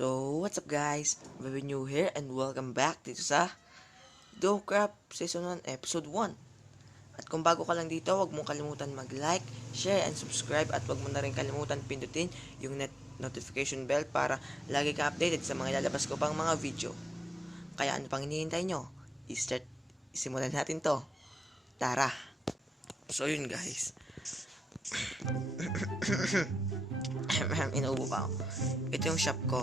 So, what's up guys? Very new here and welcome back dito sa Docraft Season 1 Episode 1. At kung bago ka lang dito, huwag mong kalimutan mag-like, share, and subscribe. At huwag mo na rin kalimutan pindutin yung notification bell para lagi ka updated sa mga ilalabas ko pang mga video. Kaya ano pang hinihintay nyo? Simulan natin to. Tara! So yun guys. Inuubo pa ako. Ito yung shop ko.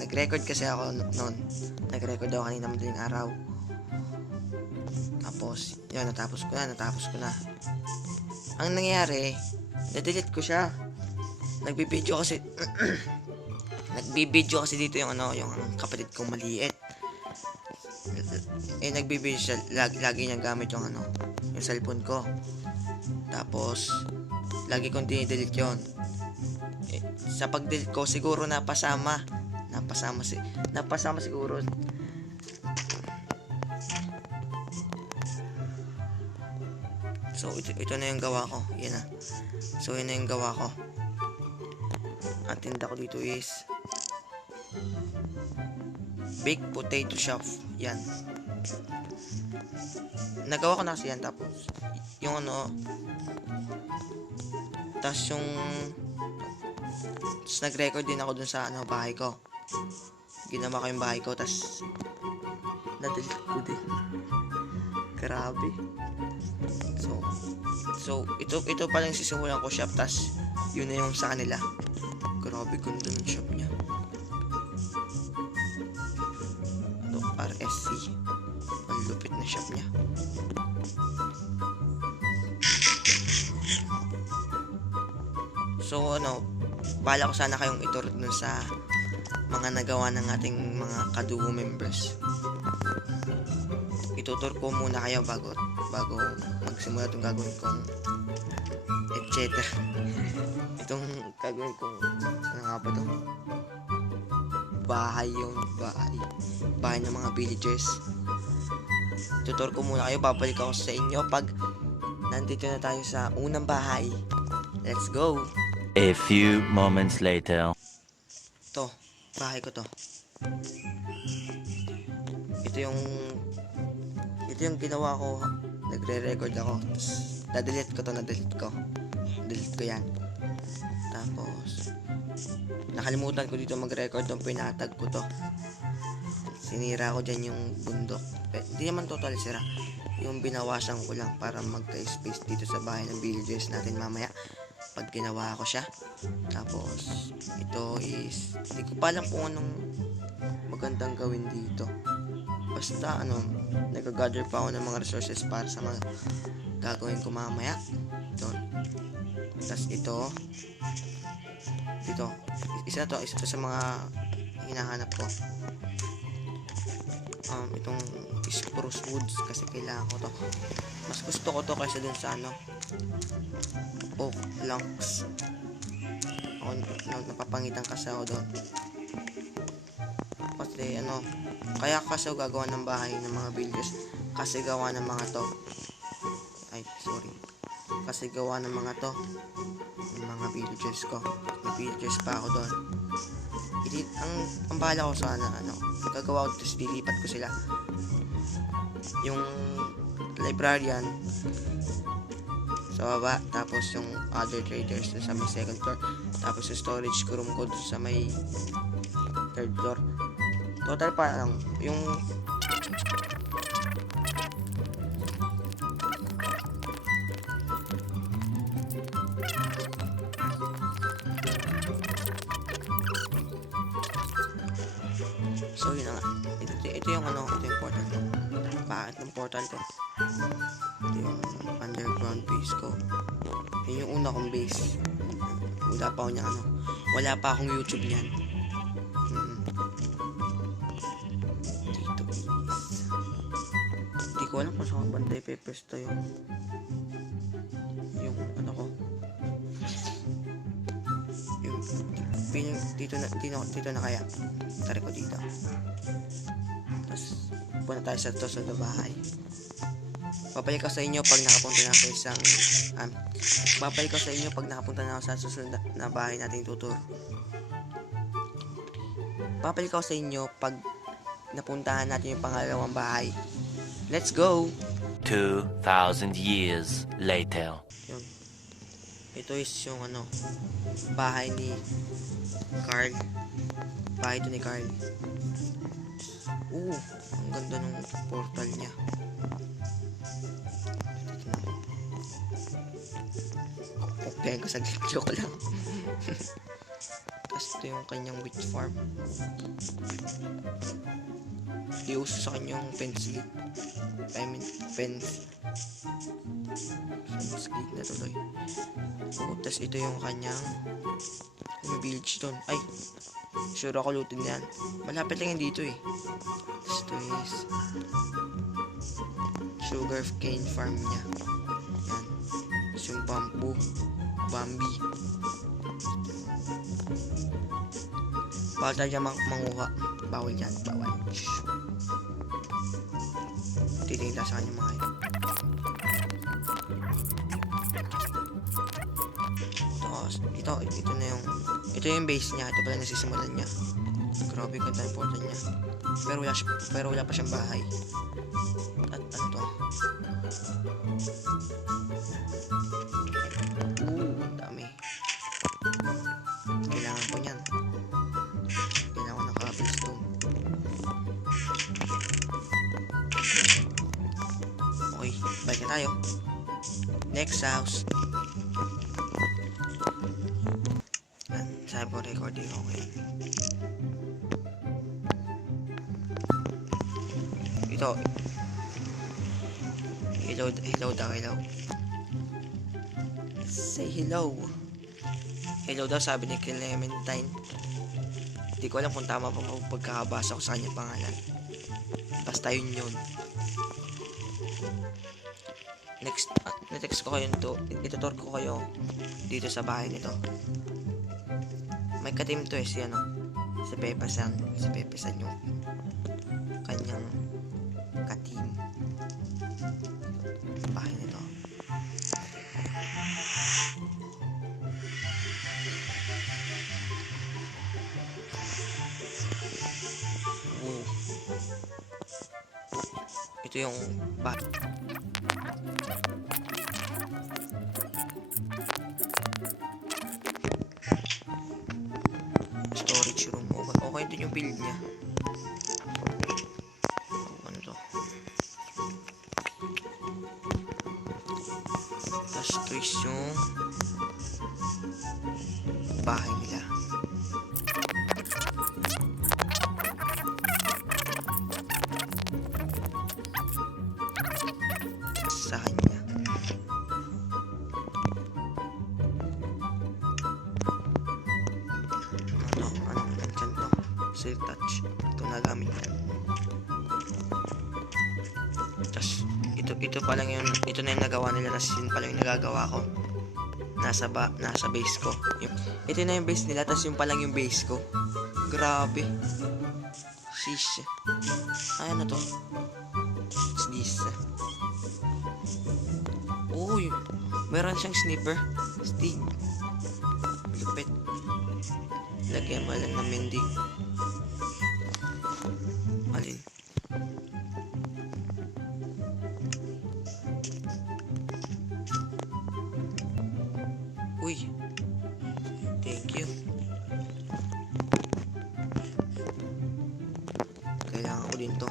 Nag-record kasi ako noon. Nag-record ako kanina madaling araw. Tapos, yun, natapos ko na. Ang nangyayari, na-delete ko siya. Nagbibideo kasi dito yung kapatid kong maliit. Nagbibideo siya, lagi niyang gamit yung cellphone ko. Tapos, lagi kong dinidelete yun. Sa pag-delete ko, siguro napasama siguro. So, ito na yung gawa ko. Yan na. So, yun na yung gawa ko. Ang tinda ko dito is baked potato shop. Yan. Nagawa ko na kasi yan. Tapos, tapos nag-record din ako dun sa bahay ko. Ginawa ko yung bahay ko, tapos na-delete ko din. Grabe. So ito pa lang sisimulan ko shop, tapos yun na yung sa kanila. Grabe, ganda ng shop niya. RSC. Ang lupit na shop niya. So bala ko sana kayong itur dun sa mga nagawa ng ating mga kadugo members. Itutur ko muna kayo bago magsimula itong gagawin kong etc. Itong gagawin kong ano nga ba ito? Bahay ng mga villagers. Tutor ko muna kayo, babalik ako sa inyo pag nandito na tayo sa unang bahay. Let's go! A few moments later. Bahay ko to. Ito yung ginawa ko. Nagre-record ako. Tapos, na-delete ko. Delete ko yan. Tapos, nakalimutan ko dito mag-record nung pinatag ko to. Sinira ko dyan yung bundok. Hindi naman total sira. Yung binawasan ko lang para magka-space dito sa bahay ng villagers natin mamaya. Pag ginawa ko siya. Tapos, ito is, hindi ko pa alam kung anong magandang gawin dito. Basta, nag-gather pa ako ng mga resources para sa mga gagawin ko mamaya. Ito. Tapos ito. Isa to sa mga hinahanap ko. Itong spruce woods kasi kailangan ko to. Mas gusto ko to kaysa dun sa oak planks. Ako napapangitan kasi ako doon. Kasi kaya kasi ako gagawa ng bahay ng mga villagers kasi gawa ng mga to. Kasi gawa ng mga to ng mga villagers ko. May villagers pa ako doon. Ang bahala ko sana gagawa ko, tapos dilipat ko sila. Yung librarian sa baba, tapos yung other traders sa may second floor, tapos yung storage room ko sa may third floor. Total pa lang yung so yun nga, ito yung portal ko. Bakit ng portal ko? Ito yung underground base ko. Yun yung una kong base. Wala pa akong YouTube niyan. Dito is, hindi ko alam kung saan banda ipepesto yung ko. Dito na kaya. Tari ko dito. Tapos punta tayo sa bahay. Babalik ako sa inyo pag nakapunta na ako sa isang babalik ako sa inyo pag nakapunta na ako sa susunod na bahay nating tutur. Babalik ako sa inyo pag napuntahan natin yung pangalawang bahay. Let's go! 2,000 years later. Yun. Ito is yung bahay ni Carl. Bahay ito ni Carl. Ang ganda ng portal niya. Okay, ko sa joke lang. Tapos ito yung kanyang wheat farm. Di uso sa kanyang fence gate. Fence gate na tuloy. Tapos ito yung kanyang village doon. Ay, sure ako lutin yan. Malapit lang yan dito eh. Tapos ito is sugar cane farm niya. Yan. Tapos yung Bambi. Bawal tayo dyan manguha. Bawal yan. Bawal. Titingin tayo sa kanya mga yun. Ito yung base niya. Ito pala nasisimulan niya. Grabe, ganda yung portal niya. Pero wala pa siyang bahay. At ano to? Ang dami. Kailangan ko niyan. Kailangan ko ng cobblestone. Okay, balik na tayo. Next house. Sabi ko recording, okay. Ito. Hello daw. Say hello. Hello daw, sabi ni Clementine. Hindi ko alam kung tama pa pagkakabasa ko sa kanyang pangalan. Basta yun. Next, na-text ko kayo itutur ko kayo dito sa bahay nito. May ka-team to eh, si Pepe San yung kanyang ka-team. Bahay nito. Ito yung bahay. Storage room. Okay din yung build niya. Ano to? Tapos ito is yung bahay nila. Sa kanya. Silk touch. Ito nagamit yan. Tapos ito pa lang yun. Ito na yung nagawa nila. Tapos yun pa lang yung nagagawa ko. Nasa base ko. Ito na yung base nila. Tapos yun pa lang yung base ko. Grabe. Sheesh. Ay, ano to? What's this? Uy. Meron siyang sniper. Stig. Lupit. Lagyan mo lang ng mending. Alin? Uy. Thank you. Kailangan ko din to.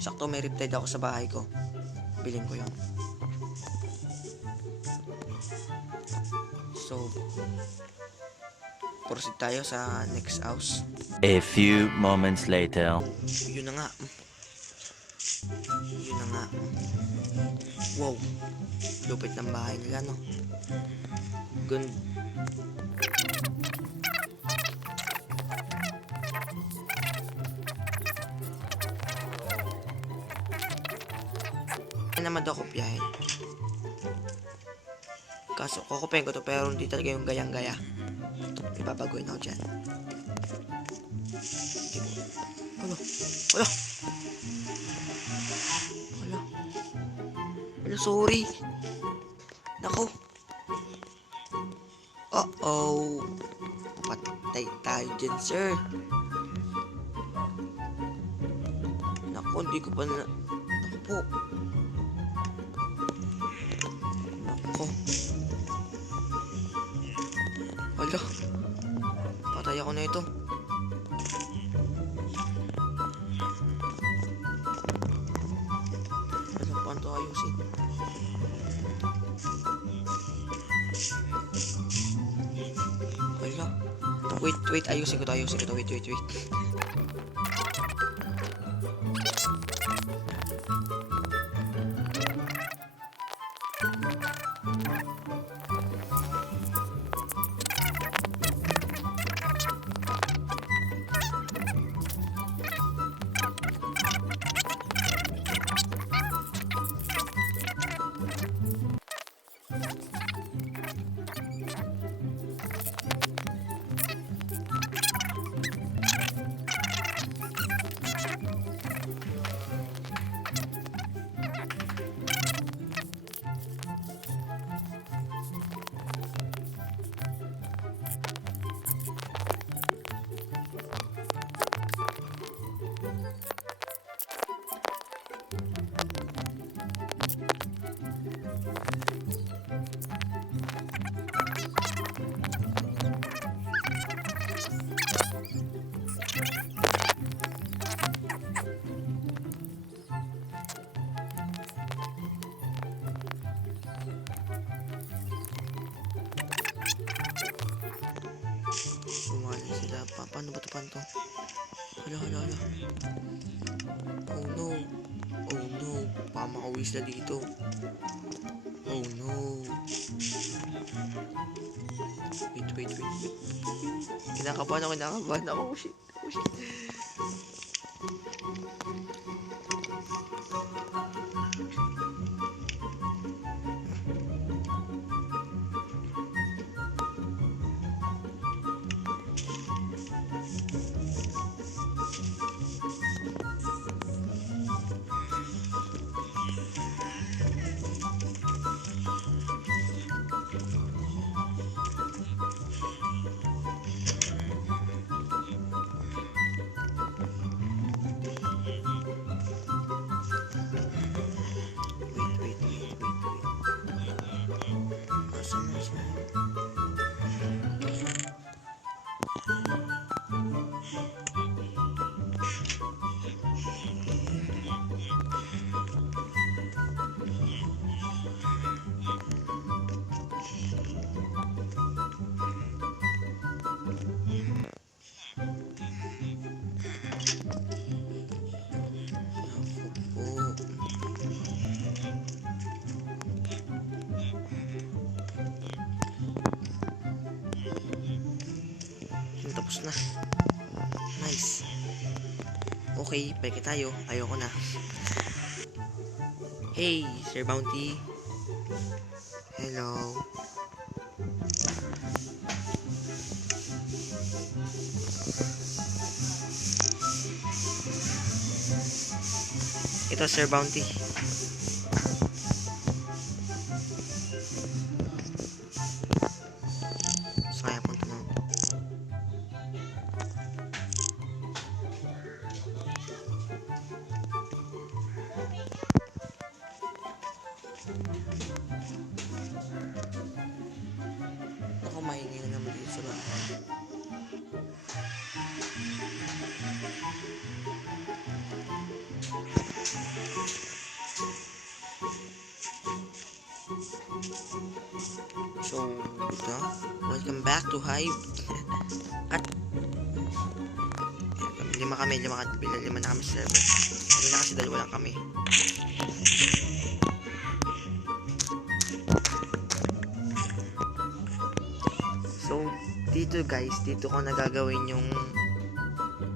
Sakto may riptide ako sa bahay ko. Bilhin ko yun. So, proceed tayo sa next house. A few moments later. Yun na nga. Wow. Lupit ng bahay nila, no? Naman daw kopyahin. Kaso kukupain ko to pero hindi talaga yung gayang-gaya. Ibabaguhin ako dyan. Wala. sorry. Nako. Uh-oh. Patay tayo dyan, sir. Nako, hindi ko pa na... Nako po. Nako. Wala. Patay ako na ito. Wala pa ito ayusin. Wala. Wait, ayusin ko to. Wait. Sumali sila. Paano ba ito? Hala. Oh no. Baka makauwi sila dito. Oh no. Wait. Kinakabahan ako. Oh shit. Wait. Asan na siya? Tapos na. Nice. Okay, peke tayo. Ayoko na. Hey, Sir Bounty. Hello. Ito, Sir Bounty. Saya punta na. Ako, mahingi na naman dito sa bahay. So, ito. Welcome back to Hive. At lima na kami sa server. Hindi na kasi dalawa lang kami. So, dito guys, dito ko nagagawin yung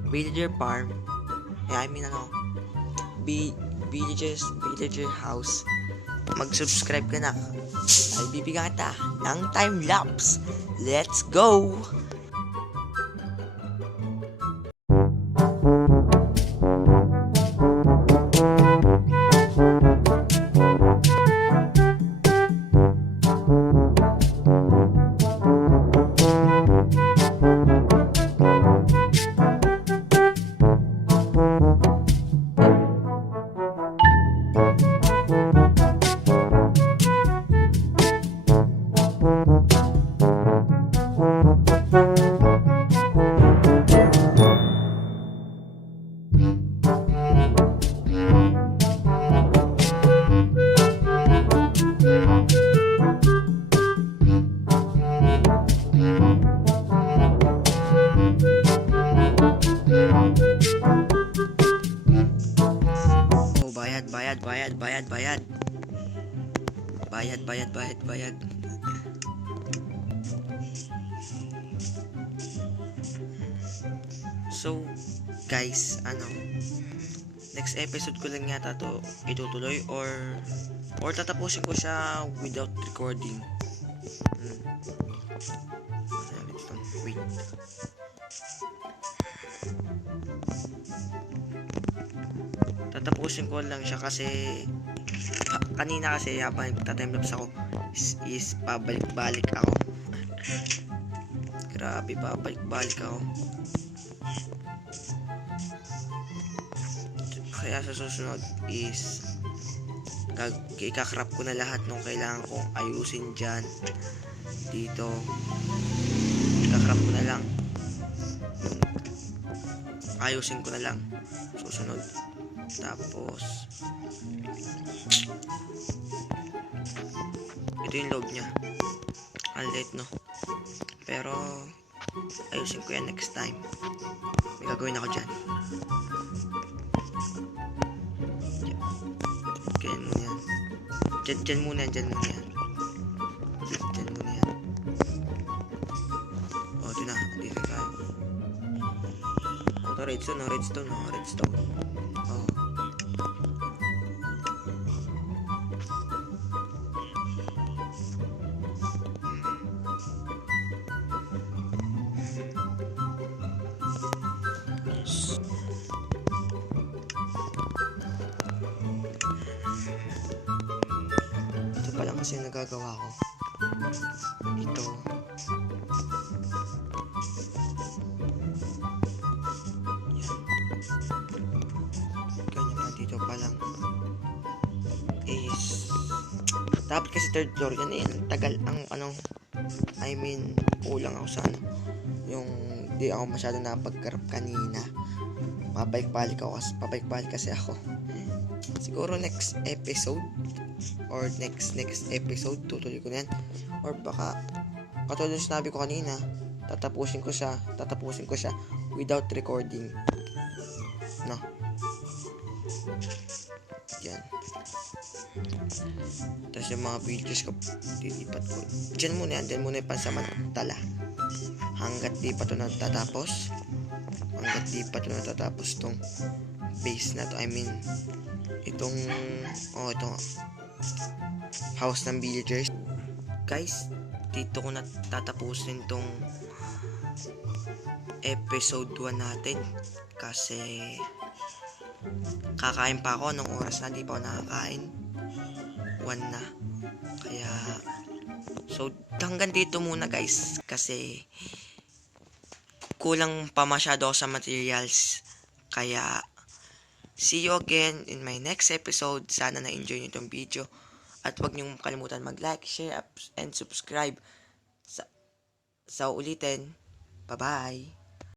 villager farm. Villager house. Mag-subscribe ka na. Ay bibigyan kita ng time lapse. Let's go! Bayad, bayad, bayad, bayad. So, guys, next episode ko lang yata to itutuloy or tatapusin ko siya without recording. Wait. Tatapusin ko lang siya kasi kanina kasi habang nagta-timelapse ako is pabalik-balik ako. Grabe, pabalik-balik ako. Kaya sa susunod is ikakrap ko na lahat nung kailangan kong ayusin dyan. Dito ikakrap ko na lang, ayusin ko na lang susunod. Tapos ito yung loob niya, ang liit no, pero ayusin ko yan next time. May gagawin ako dyan. Ganyan muna yan. Dyan muna yan. Dyan muna yan. O, ito na. Dito tayo. O, ito redstone. Redstone. O. Ito pa lang kasi yung nagagawa ko. Ito. Yan. Ganyan pa dito pa lang. Is dapat kasi third floor yan eh. Tagal ang kulang ako sa yung di ako masyado napagkarap kanina. Pabalik-balik kasi ako. Siguro next episode or next episode tutuloy ko na yan, or baka katulad sinabi ko kanina, tatapusin ko siya without recording, no? Yan. Tapos yung mga videos ko dilipat ko dyan muna yung pansamantala hanggat di pa to natatapos tong base na to, itong house ng villagers. Guys, dito ko na tatapusin tong episode 1 natin kasi kakain pa ako nung oras na di pa ako nakakain. 1 na. Kaya so hanggang dito muna guys kasi kulang pa masyado ako sa materials. Kaya see you again in my next episode. Sana na-enjoy nyo itong video. At huwag niyong kalimutan mag-like, share, and subscribe. Sa ulitin. Bye-bye.